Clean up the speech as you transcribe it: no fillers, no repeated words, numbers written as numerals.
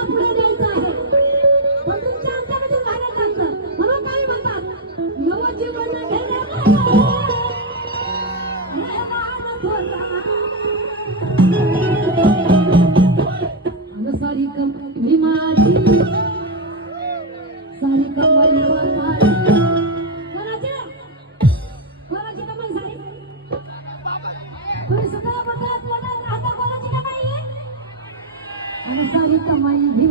तुम्हाला पुढे न्यायचं आहे पण तुमच्या आमच्यामधून घालत लागतं म्हणून काय म्हणतात नवजीवन घेणार सारी कमाई माझी सारी कमाई माझी कोणाची कोणाची कमाई सारी तुम्ही सगळं बोलत राहता कोणाची कमाई आणि सारी कमाई